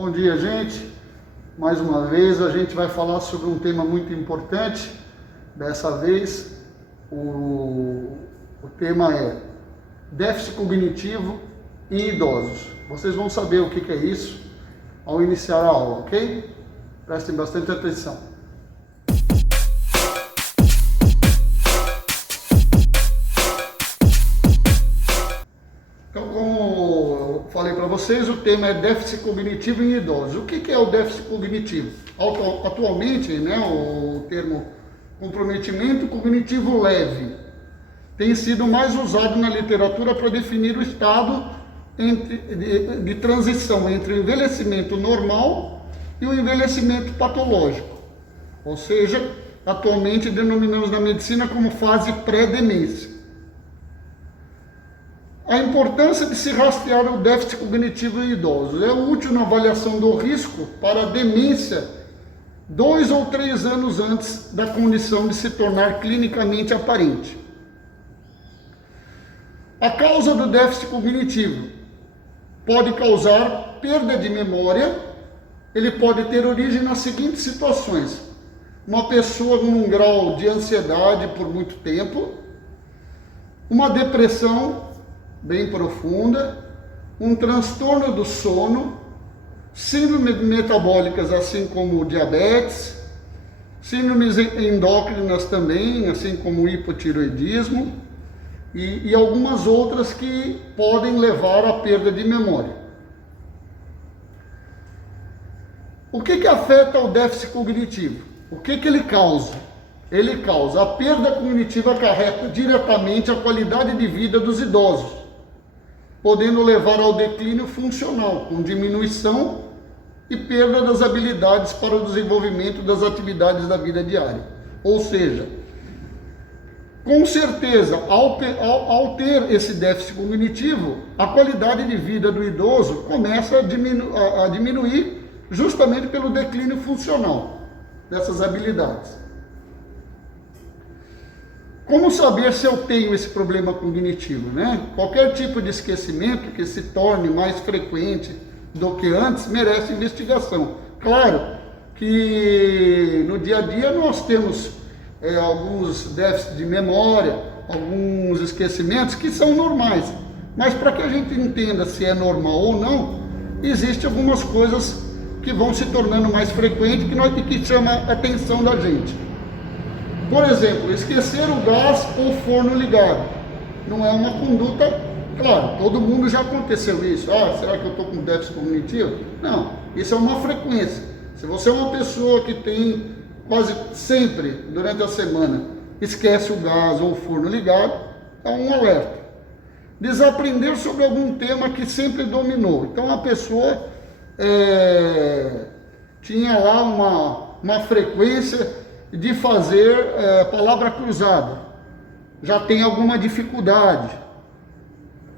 Bom dia, gente. Mais uma vez a gente vai falar sobre um tema muito importante. Dessa vez o tema é déficit cognitivo em idosos. Vocês vão saber o que é isso ao iniciar a aula, ok? Prestem bastante atenção. Então, como eu falei para vocês, o tema é déficit cognitivo em idosos. O que é o déficit cognitivo? Atualmente, o termo comprometimento cognitivo leve tem sido mais usado na literatura para definir o estado de transição entre o envelhecimento normal e o envelhecimento patológico. Ou seja, atualmente denominamos na medicina como fase pré-demência. A importância de se rastrear o déficit cognitivo em idosos é útil na avaliação do risco para a demência 2 ou 3 anos antes da condição de se tornar clinicamente aparente. A causa do déficit cognitivo pode causar perda de memória. Ele pode ter origem nas seguintes situações: uma pessoa com um grau de ansiedade por muito tempo, uma depressão bem profunda, um transtorno do sono, síndromes metabólicas, assim como diabetes, síndromes endócrinas também, assim como hipotireoidismo, e algumas outras que podem levar à perda de memória. O que afeta o déficit cognitivo? O que ele causa? Ele causa a perda cognitiva, acarreta diretamente a qualidade de vida dos idosos, podendo levar ao declínio funcional, com diminuição e perda das habilidades para o desenvolvimento das atividades da vida diária. Ou seja, com certeza, ao ter esse déficit cognitivo, a qualidade de vida do idoso começa a diminuir justamente pelo declínio funcional dessas habilidades. Como saber se eu tenho esse problema cognitivo, Qualquer tipo de esquecimento que se torne mais frequente do que antes merece investigação. Claro que no dia a dia nós temos alguns déficits de memória, alguns esquecimentos que são normais, mas para que a gente entenda se é normal ou não, existem algumas coisas que vão se tornando mais frequentes e que chamam a atenção da gente. Por exemplo, esquecer o gás ou forno ligado. Não é uma conduta, claro, todo mundo já aconteceu isso. Será que eu estou com déficit cognitivo? Não, isso é uma frequência. Se você é uma pessoa que tem quase sempre, durante a semana, esquece o gás ou o forno ligado, é um alerta. Desaprender sobre algum tema que sempre dominou. Então a pessoa tinha lá uma frequência de fazer palavra cruzada, já tem alguma dificuldade,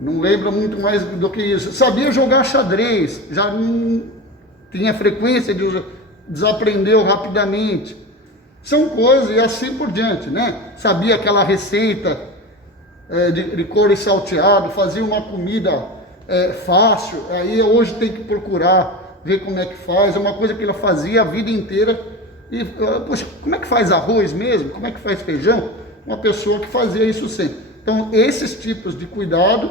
não lembra muito mais do que isso. Sabia jogar xadrez, já não tinha frequência de desaprendeu rapidamente. São coisas e assim por diante, Sabia aquela receita de couro e salteado, fazia uma comida fácil, aí hoje tem que procurar ver como é que faz. É uma coisa que ela fazia a vida inteira. E, poxa, como é que faz arroz mesmo? Como é que faz feijão? Uma pessoa que fazia isso sempre. Então, esses tipos de cuidado,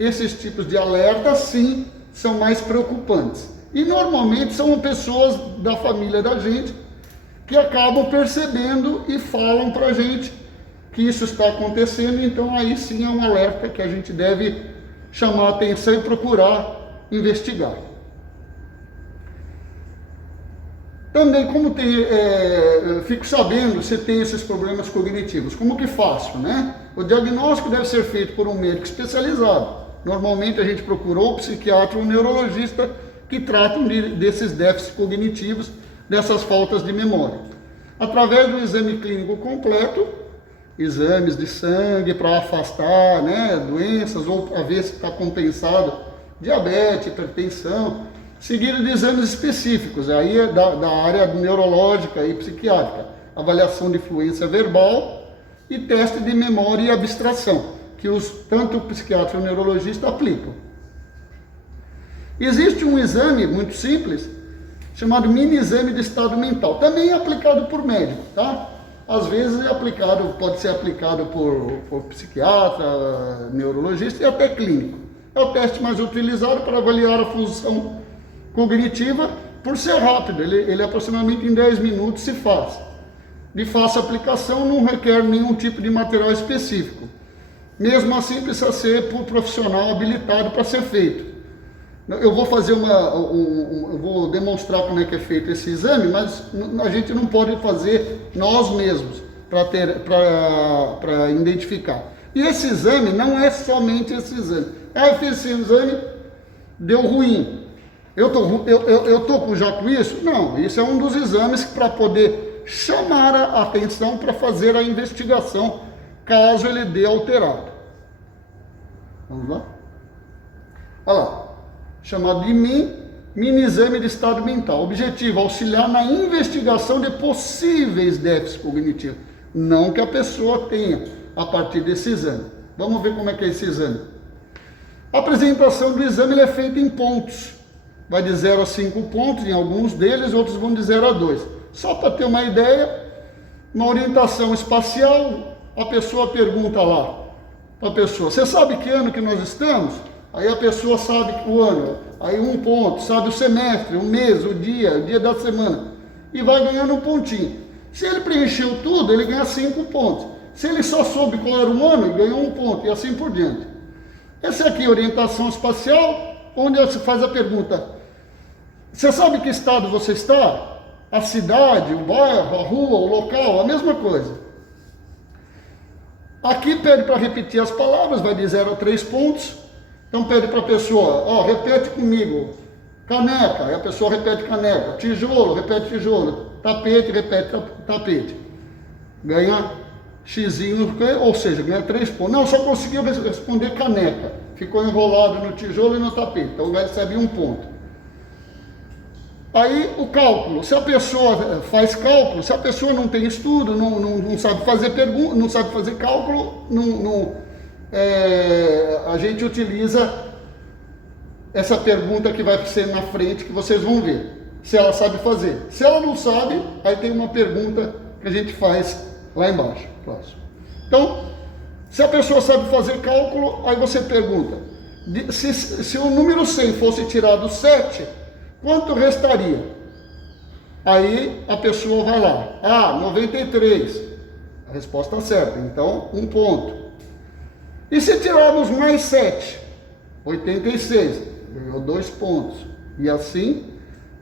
esses tipos de alerta, sim, são mais preocupantes. E normalmente são pessoas da família da gente que acabam percebendo e falam para a gente que isso está acontecendo. Então, aí sim é um alerta que a gente deve chamar a atenção e procurar investigar. Também, como fico sabendo se tem esses problemas cognitivos, como que faço, O diagnóstico deve ser feito por um médico especializado. Normalmente a gente procurou um psiquiatra ou um neurologista que tratam desses déficits cognitivos, dessas faltas de memória. Através do exame clínico completo, exames de sangue para afastar doenças ou para ver se está compensado diabetes, hipertensão, seguido de exames específicos, aí da área neurológica e psiquiátrica, avaliação de fluência verbal e teste de memória e abstração, que tanto o psiquiatra e o neurologista aplicam. Existe um exame muito simples, chamado mini exame de estado mental, também é aplicado por médico, tá? Às vezes é aplicado, pode ser aplicado por psiquiatra, neurologista e até clínico. É o teste mais utilizado para avaliar a função cognitiva, por ser rápido, ele aproximadamente em 10 minutos se faz. De fácil aplicação, não requer nenhum tipo de material específico. Mesmo assim, precisa ser por profissional habilitado para ser feito. Eu vou fazer eu vou demonstrar como é que é feito esse exame, mas a gente não pode fazer nós mesmos para identificar. E esse exame não é somente esse exame. Ah, eu fiz esse exame, deu ruim. Eu tô já com isso? Não, isso é um dos exames para poder chamar a atenção para fazer a investigação, caso ele dê alterado. Vamos lá? Olha lá. Chamado de mini exame de estado mental. Objetivo: auxiliar na investigação de possíveis déficits cognitivos. Não que a pessoa tenha a partir desse exame. Vamos ver como é que é esse exame. A apresentação do exame é feita em pontos. Vai de 0 a 5 pontos em alguns deles, outros vão de 0 a 2. Só para ter uma ideia, uma orientação espacial, a pessoa pergunta lá para a pessoa: você sabe que ano que nós estamos? Aí a pessoa sabe o ano, aí 1 ponto, sabe o semestre, o mês, o dia da semana, e vai ganhando um pontinho. Se ele preencheu tudo, ele ganha 5 pontos. Se ele só soube qual era o ano, ele ganhou 1 ponto, e assim por diante. Essa aqui é a orientação espacial, onde se faz a pergunta: você sabe que estado você está? A cidade, o bairro, a rua, o local, a mesma coisa. Aqui pede para repetir as palavras, vai de 0 a 3 pontos. Então pede para a pessoa, repete comigo, caneca, aí a pessoa repete caneca, tijolo, repete tijolo, tapete, repete tapete. Ganha xizinho, ou seja, ganha 3 pontos. Não, só conseguiu responder caneca, ficou enrolado no tijolo e no tapete, então recebe 1 ponto. Aí o cálculo, se a pessoa faz cálculo, se a pessoa não tem estudo, não sabe fazer pergunta, não sabe fazer cálculo, a gente utiliza essa pergunta que vai ser na frente, que vocês vão ver, se ela sabe fazer. Se ela não sabe, aí tem uma pergunta que a gente faz lá embaixo. Então, se a pessoa sabe fazer cálculo, aí você pergunta, se o número 100 fosse tirado 7, quanto restaria? Aí a pessoa vai lá, 93, a resposta certa, então 1 ponto. E se tirarmos mais 7, 86, ganhou 2 pontos. E assim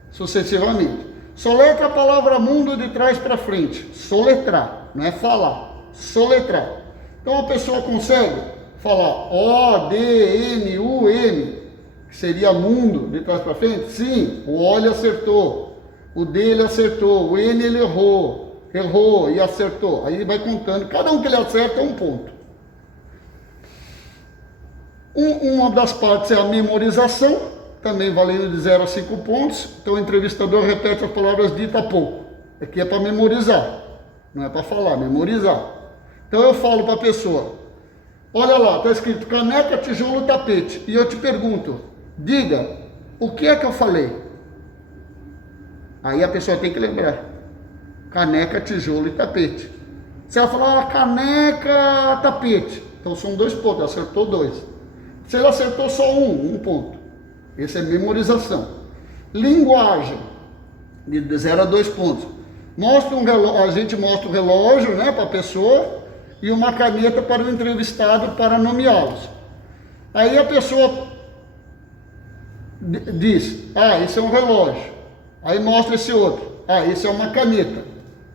sucessivamente. Soletra a palavra mundo de trás para frente. Soletrar, não é falar. Soletrar. Então a pessoa consegue falar O-D-M-U-M, que seria mundo de trás para frente? Sim, o O ele acertou. O D ele acertou. O N ele errou e acertou. Aí ele vai contando. Cada um que ele acerta é 1 ponto. Uma das partes é a memorização, também valendo de 0 a 5 pontos. Então o entrevistador repete as palavras ditas há pouco. Aqui é para memorizar, não é para falar, memorizar. Então eu falo para a pessoa: olha lá, está escrito caneca, tijolo, tapete. E eu te pergunto, diga, o que é que eu falei? Aí a pessoa tem que lembrar: caneca, tijolo e tapete. Se ela falar caneca, tapete, então são 2 pontos, acertou 2. Se ele acertou só 1 ponto. Esse é memorização. Linguagem, de 0 a 2 pontos. A gente mostra o relógio, né, para a pessoa, e uma caneta para o entrevistado para nomeá-los. Aí a pessoa diz: esse é um relógio. Aí mostra esse outro: esse é uma caneta.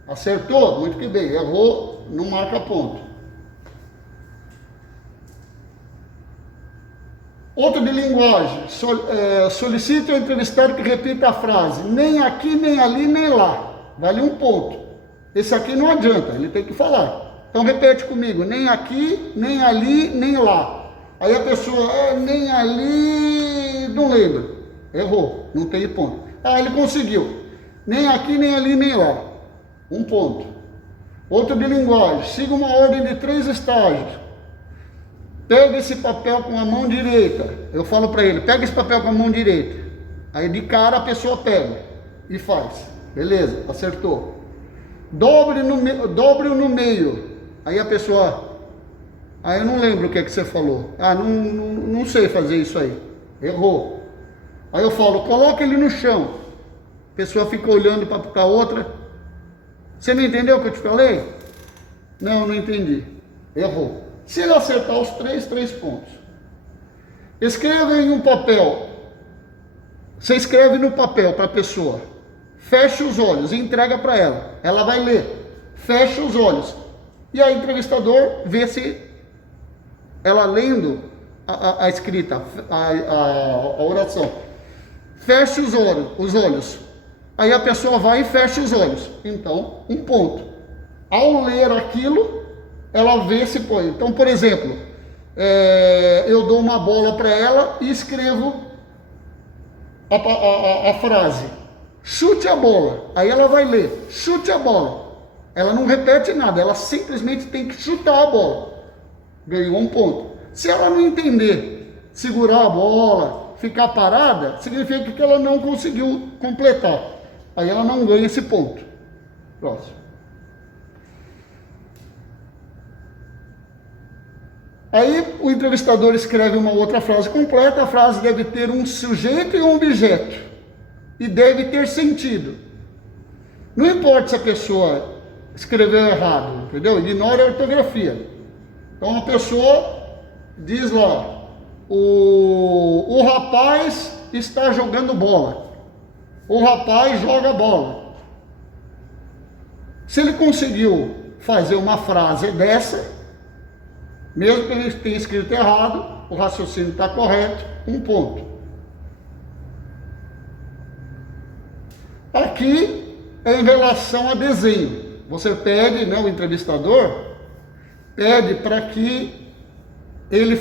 Acertou? Muito que bem. Errou? Não marca ponto. Outro de linguagem: solicite ao entrevistado que repita a frase: nem aqui, nem ali, nem lá. Vale 1 ponto. Esse aqui não adianta, ele tem que falar. Então repete comigo: nem aqui, nem ali, nem lá. Aí a pessoa: nem ali, não lembra. Errou, não tem ponto. Ele conseguiu: nem aqui, nem ali, nem lá. 1 ponto. Outro de linguagem: siga uma ordem de 3 estágios. Pega esse papel com a mão direita. Eu falo para ele: pega esse papel com a mão direita. Aí de cara a pessoa pega e faz. Beleza, acertou. Dobre no meio. Aí a pessoa... Aí eu não lembro o que é que você falou. Ah, não sei fazer isso aí. Errou. Aí eu falo, coloca ele no chão. A pessoa fica olhando para outra. Você não entendeu o que eu te falei? Não entendi. Errou. Se ele acertar os 3 pontos. Escreva em um papel. Você escreve no papel para a pessoa. Fecha os olhos e entrega para ela. Ela vai ler. Fecha os olhos. E aí o entrevistador vê se ela lendo a escrita, a oração. Fecha os olhos. Aí a pessoa vai e fecha os olhos. Então, 1 ponto. Ao ler aquilo, ela vê se põe. Então, por exemplo, eu dou uma bola para ela e escrevo a frase. Chute a bola. Aí ela vai ler. Chute a bola. Ela não repete nada. Ela simplesmente tem que chutar a bola. Ganhou 1 ponto. Se ela não entender, segurar a bola, ficar parada, significa que ela não conseguiu completar. Aí ela não ganha esse ponto. Próximo. Aí o entrevistador escreve uma outra frase completa. A frase deve ter um sujeito e um objeto. E deve ter sentido. Não importa se a pessoa escreveu errado, entendeu? Ignora a ortografia. Então a pessoa diz lá, o rapaz está jogando bola. O rapaz joga bola. Se ele conseguiu fazer uma frase dessa, mesmo que ele tenha escrito errado, o raciocínio está correto, 1 ponto. Aqui é em relação a desenho. Você pede, né, o entrevistador pede para que ele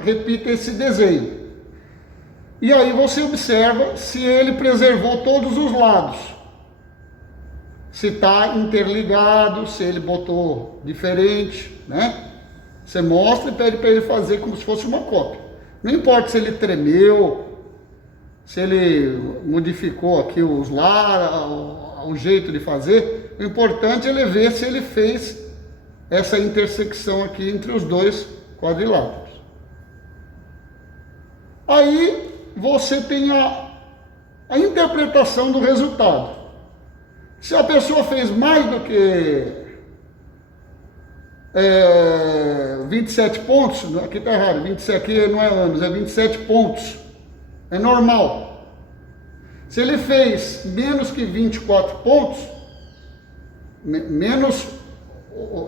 repita esse desenho. E aí você observa se ele preservou todos os lados. Se está interligado, se ele botou diferente, né? Você mostra e pede para ele fazer como se fosse uma cópia. Não importa se ele tremeu, se ele modificou aqui os lados, o jeito de fazer. O importante é ele ver se ele fez essa intersecção aqui entre os 2 quadriláteros. Aí você tem a interpretação do resultado. Se a pessoa fez mais do que 27 pontos, aqui está errado, 27 aqui não é anos, é 27 pontos, é normal. Se ele fez menos que 24 pontos,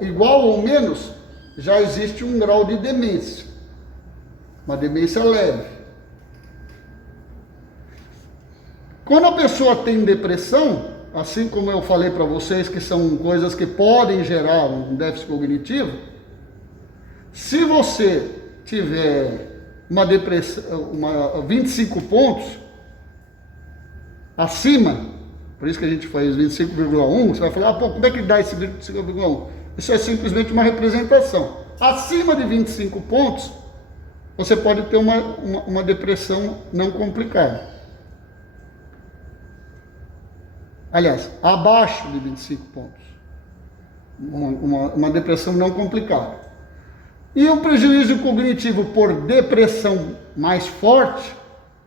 igual ou menos, já existe um grau de demência, uma demência leve. Quando a pessoa tem depressão, assim como eu falei para vocês que são coisas que podem gerar um déficit cognitivo, se você tiver uma depressão, 25 pontos acima, por isso que a gente faz 25,1, você vai falar, pô, como é que dá esse 25,1? Isso é simplesmente uma representação. Acima de 25 pontos, você pode ter uma depressão não complicada. Aliás, abaixo de 25 pontos. Uma depressão não complicada. E o prejuízo cognitivo por depressão mais forte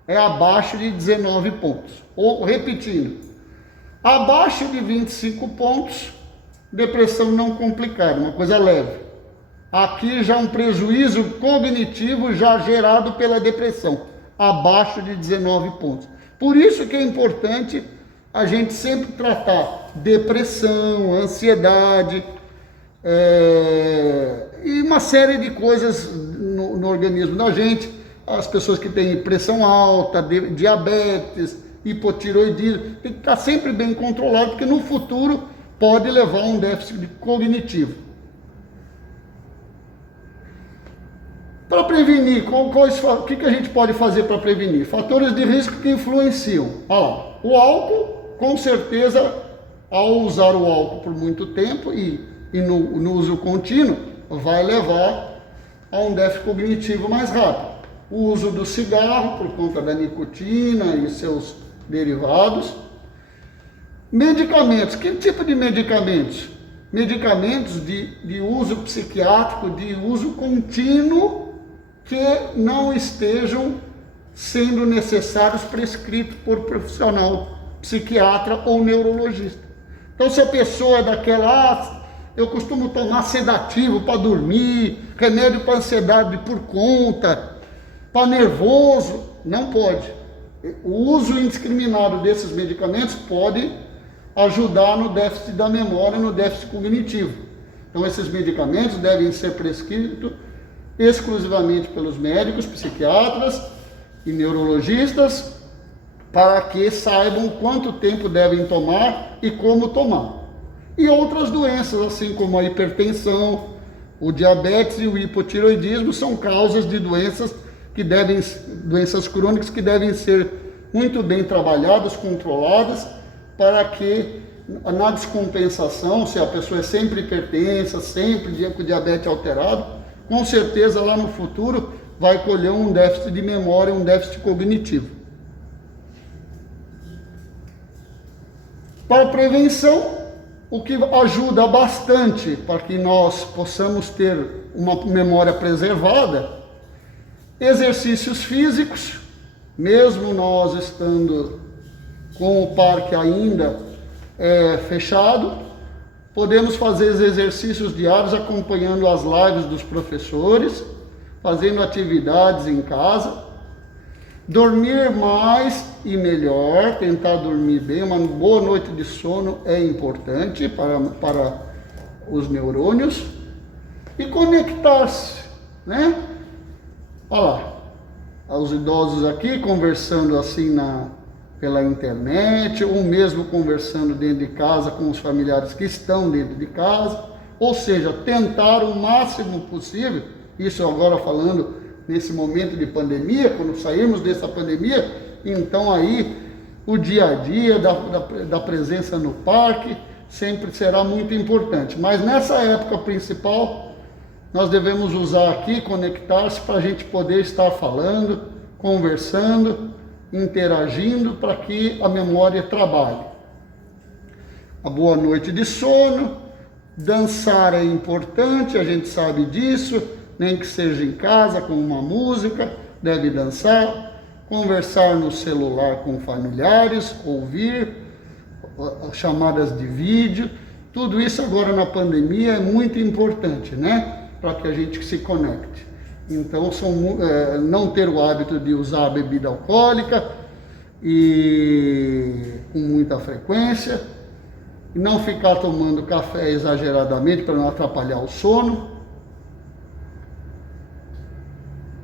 é abaixo de 19 pontos. Ou, repetindo, abaixo de 25 pontos, depressão não complicada, uma coisa leve. Aqui já um prejuízo cognitivo já gerado pela depressão, abaixo de 19 pontos. Por isso que é importante a gente sempre tratar depressão, ansiedade, e uma série de coisas no organismo da gente. As pessoas que têm pressão alta, diabetes, hipotiroidismo, tem que estar sempre bem controlado, porque no futuro pode levar a um déficit cognitivo. Para prevenir, o que a gente pode fazer para prevenir? Fatores de risco que influenciam. O álcool, com certeza, ao usar o álcool por muito tempo e no uso contínuo, vai levar a um déficit cognitivo mais rápido. o uso do cigarro por conta da nicotina e seus derivados. Medicamentos, que tipo de medicamentos? Medicamentos de uso psiquiátrico, de uso contínuo, que não estejam sendo necessários prescritos por profissional psiquiatra ou neurologista. Então, se a pessoa é daquela, eu costumo tomar sedativo para dormir, remédio para ansiedade por conta, para nervoso, não pode. O uso indiscriminado desses medicamentos pode ajudar no déficit da memória, no déficit cognitivo. Então, esses medicamentos devem ser prescritos exclusivamente pelos médicos, psiquiatras e neurologistas, para que saibam quanto tempo devem tomar e como tomar. E outras doenças, assim como a hipertensão, o diabetes e o hipotireoidismo, são causas de doenças crônicas que devem ser muito bem trabalhadas, controladas, para que na descompensação, se a pessoa é sempre hipertensa, sempre com diabetes alterado, com certeza lá no futuro vai colher um déficit de memória, um déficit cognitivo. Para a prevenção, o que ajuda bastante para que nós possamos ter uma memória preservada, exercícios físicos, mesmo nós estando com o parque ainda fechado, podemos fazer exercícios diários acompanhando as lives dos professores, fazendo atividades em casa, dormir mais e melhor, tentar dormir bem. Uma boa noite de sono é importante para os neurônios, e conectar-se, né? Olha lá, os idosos aqui conversando assim pela internet, ou mesmo conversando dentro de casa com os familiares que estão dentro de casa, ou seja, tentar o máximo possível, isso agora falando nesse momento de pandemia, quando sairmos dessa pandemia, então aí o dia a dia da presença no parque sempre será muito importante. Mas nessa época principal, nós devemos usar aqui, conectar-se, para a gente poder estar falando, conversando, interagindo, para que a memória trabalhe. A boa noite de sono, dançar é importante, a gente sabe disso, nem que seja em casa com uma música, deve dançar, conversar no celular com familiares, ouvir chamadas de vídeo, tudo isso agora na pandemia é muito importante, né? Para que a gente se conecte. Então, não ter o hábito de usar a bebida alcoólica e com muita frequência, não ficar tomando café exageradamente para não atrapalhar o sono.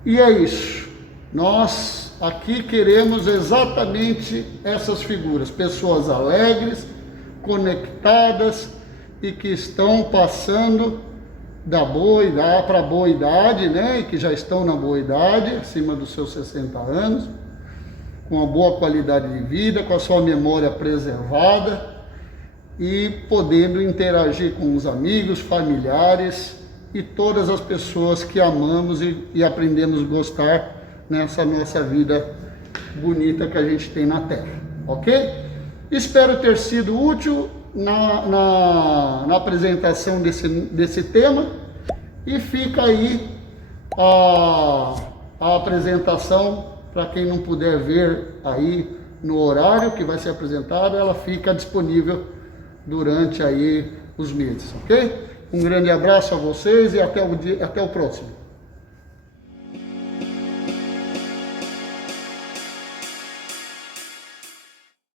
E é isso. Nós aqui queremos exatamente essas figuras, pessoas alegres, conectadas e que estão passando da boa idade para a boa idade, né? E que já estão na boa idade, acima dos seus 60 anos, com uma boa qualidade de vida, com a sua memória preservada e podendo interagir com os amigos, familiares e todas as pessoas que amamos e aprendemos a gostar nessa nossa vida bonita que a gente tem na Terra, ok? Espero ter sido útil na apresentação desse tema, e fica aí a apresentação para quem não puder ver aí no horário que vai ser apresentado, ela fica disponível durante aí os meses, ok? Um grande abraço a vocês e até o próximo.